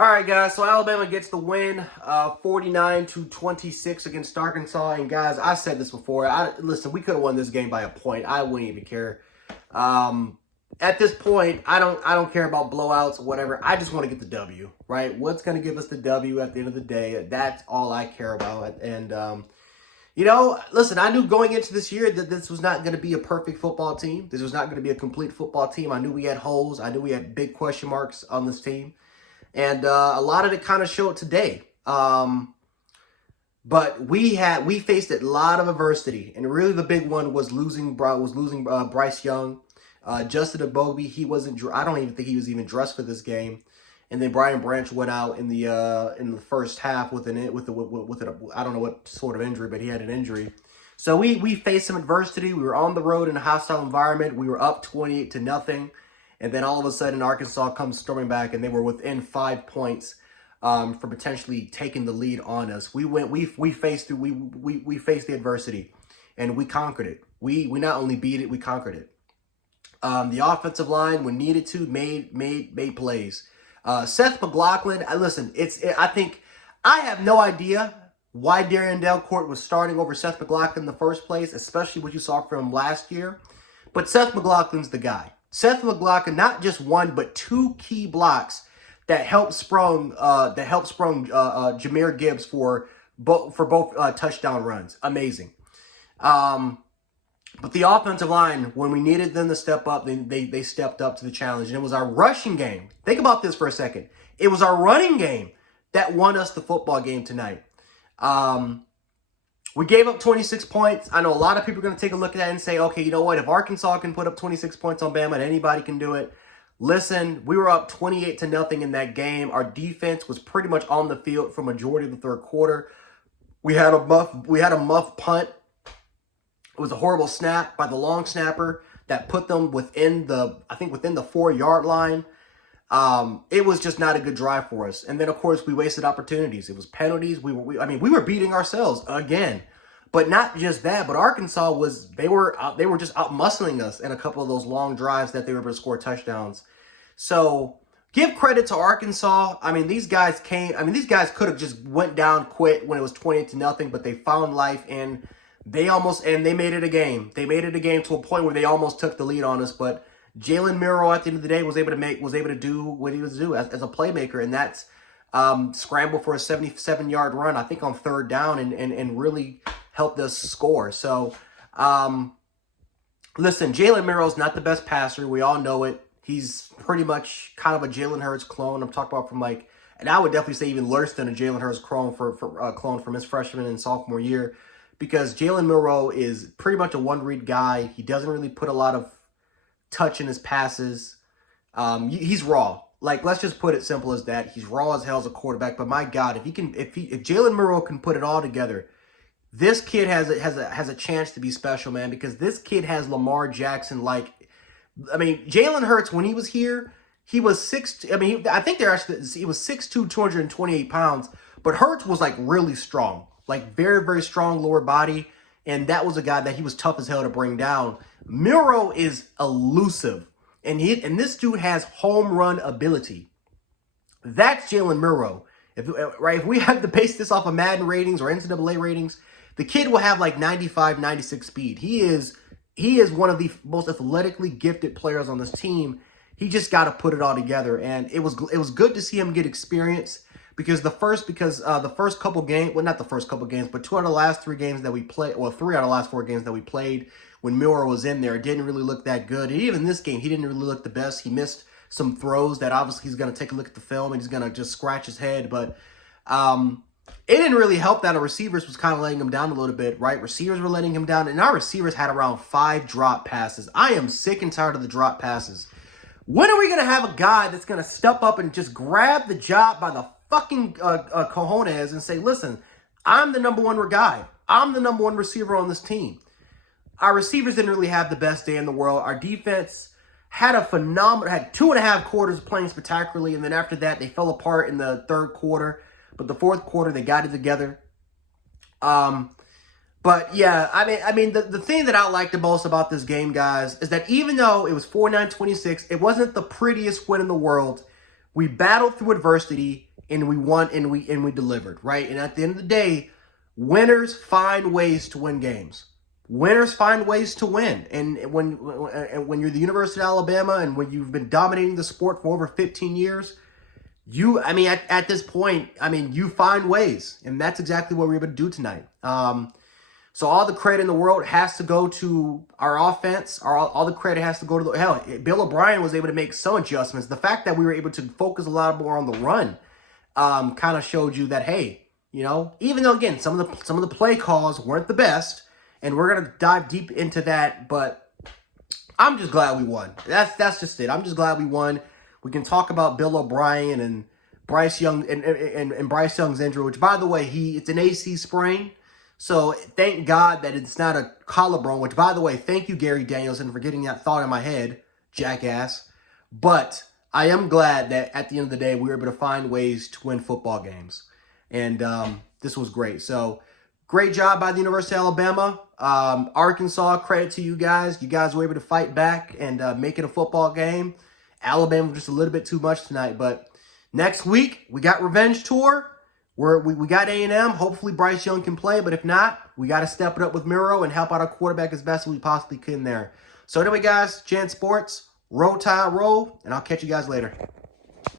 All right, guys. So Alabama gets the win, 49-26 against Arkansas. And guys, I said this before. Listen, we could have won this game by a point. I wouldn't even care. At this point, I don't care about blowouts or whatever. I just want to get the W. Right? What's going to give us the W at the end of the day? That's all I care about. And listen, I knew going into this year that this was not going to be a perfect football team. This was not going to be a complete football team. I knew we had holes. I knew we had big question marks on this team. And a lot of it kind of showed today. But we faced a lot of adversity, and really the big one was losing Bryce Young, Justin Agbogbi. He wasn't. I don't even think he was even dressed for this game. And then Brian Branch went out in the first half with I don't know what sort of injury, but he had an injury. So we faced some adversity. We were on the road in a hostile environment. We were up 28-0. And then all of a sudden, Arkansas comes storming back, and they were within 5 points for potentially taking the lead on us. We faced the adversity, and we conquered it. We not only beat it, we conquered it. The offensive line, when needed to, made plays. Seth McLaughlin, I think I have no idea why Darian Delcourt was starting over Seth McLaughlin in the first place, especially what you saw from him last year. But Seth McLaughlin's the guy. Seth McLaughlin, not just one, but two key blocks that helped sprung Jahmyr Gibbs for both touchdown runs. Amazing. But the offensive line, when we needed them to step up, they stepped up to the challenge. And it was our rushing game. Think about this for a second. It was our running game that won us the football game tonight. We gave up 26 points. I know a lot of people are going to take a look at that and say, okay, you know what? If Arkansas can put up 26 points on Bama, anybody can do it. Listen, we were up 28-0 in that game. Our defense was pretty much on the field for majority of the third quarter. We had a muff punt. It was a horrible snap by the long snapper that put them within the 4-yard line. It was just not a good drive for us. And then, of course, we wasted opportunities. It was penalties. We were beating ourselves again. But not just that, but Arkansas they were just out muscling us in a couple of those long drives that they were able to score touchdowns. So give credit to Arkansas. These guys could have just went down, quit when it was 20-0, but they found life and they made it a game. They made it a game to a point where they almost took the lead on us, but Jalen Miro at the end of the day was able to do what he was do as a playmaker, and that's scramble for a 77-yard run, I think on third down, and really helped us score. So, listen, Jalen Miro's not the best passer. We all know it. He's pretty much kind of a Jalen Hurts clone. I'm talking about and I would definitely say even worse than a Jalen Hurts clone clone from his freshman and sophomore year, because Jalen Miro is pretty much a one-read guy. He doesn't really put a lot of touch in his passes. He's raw. Let's just put it simple as that. He's raw as hell as a quarterback. But my God, if Jalen Miro can put it all together, this kid has a chance to be special, man. Because this kid has Lamar Jackson. Jalen Hurts, when he was here, he was 6'2". I think he was 6'2", 228 pounds. But Hurts was really strong, very, very strong lower body. And that was a guy that he was tough as hell to bring down. Miro is elusive. And this dude has home run ability. That's Jalen Miro. If we have to base this off of Madden ratings or NCAA ratings, the kid will have 95, 96 speed. He is one of the most athletically gifted players on this team. He just got to put it all together. And it was good to see him get experience. Because the first couple games, well, not the first couple games, but 2 out of the last 3 games that we played, well, 3 out of the last 4 games that we played, when Miller was in there, it didn't really look that good. And even this game, he didn't really look the best. He missed some throws that obviously he's going to take a look at the film and he's going to just scratch his head. But it didn't really help that our receivers was kind of letting him down a little bit, right? Receivers were letting him down, and our receivers had around 5 drop passes. I am sick and tired of the drop passes. When are we going to have a guy that's going to step up and just grab the job by the fucking cojones and say, listen, I'm the number 1 guy. I'm the number 1 receiver on this team. Our receivers didn't really have the best day in the world. Our defense had had 2.5 quarters playing spectacularly, and then after that, they fell apart in the third quarter. But the fourth quarter, they got it together. But yeah, the thing that I liked the most about this game, guys, is that even though it was 49-26, it wasn't the prettiest win in the world. We battled through adversity, and we won, and we delivered, right? And at the end of the day, winners find ways to win games. Winners find ways to win. And when you're the University of Alabama and when you've been dominating the sport for over 15 years, at this point, you find ways. And that's exactly what we were able to do tonight. So all the credit in the world has to go to our offense. All the credit has to go to the hell. Bill O'Brien was able to make some adjustments. The fact that we were able to focus a lot more on the run kind of showed you that, hey, even though again some of the play calls weren't the best, and we're gonna dive deep into that, but I'm just glad we won. That's just it. I'm just glad we won. We can talk about Bill O'Brien and Bryce Young and Bryce Young's injury, which by the way, it's an AC sprain. So thank God that it's not a collarbone, which by the way, thank you, Gary Danielson, for getting that thought in my head, jackass. But I am glad that at the end of the day, we were able to find ways to win football games. And this was great. So great job by the University of Alabama. Arkansas, credit to you guys. You guys were able to fight back and make it a football game. Alabama was just a little bit too much tonight. But next week, we got revenge tour. We got A&M. Hopefully Bryce Young can play, but if not, we got to step it up with Miro and help out our quarterback as best as we possibly can there. So anyway, guys, Jan Sports, roll tide roll, and I'll catch you guys later.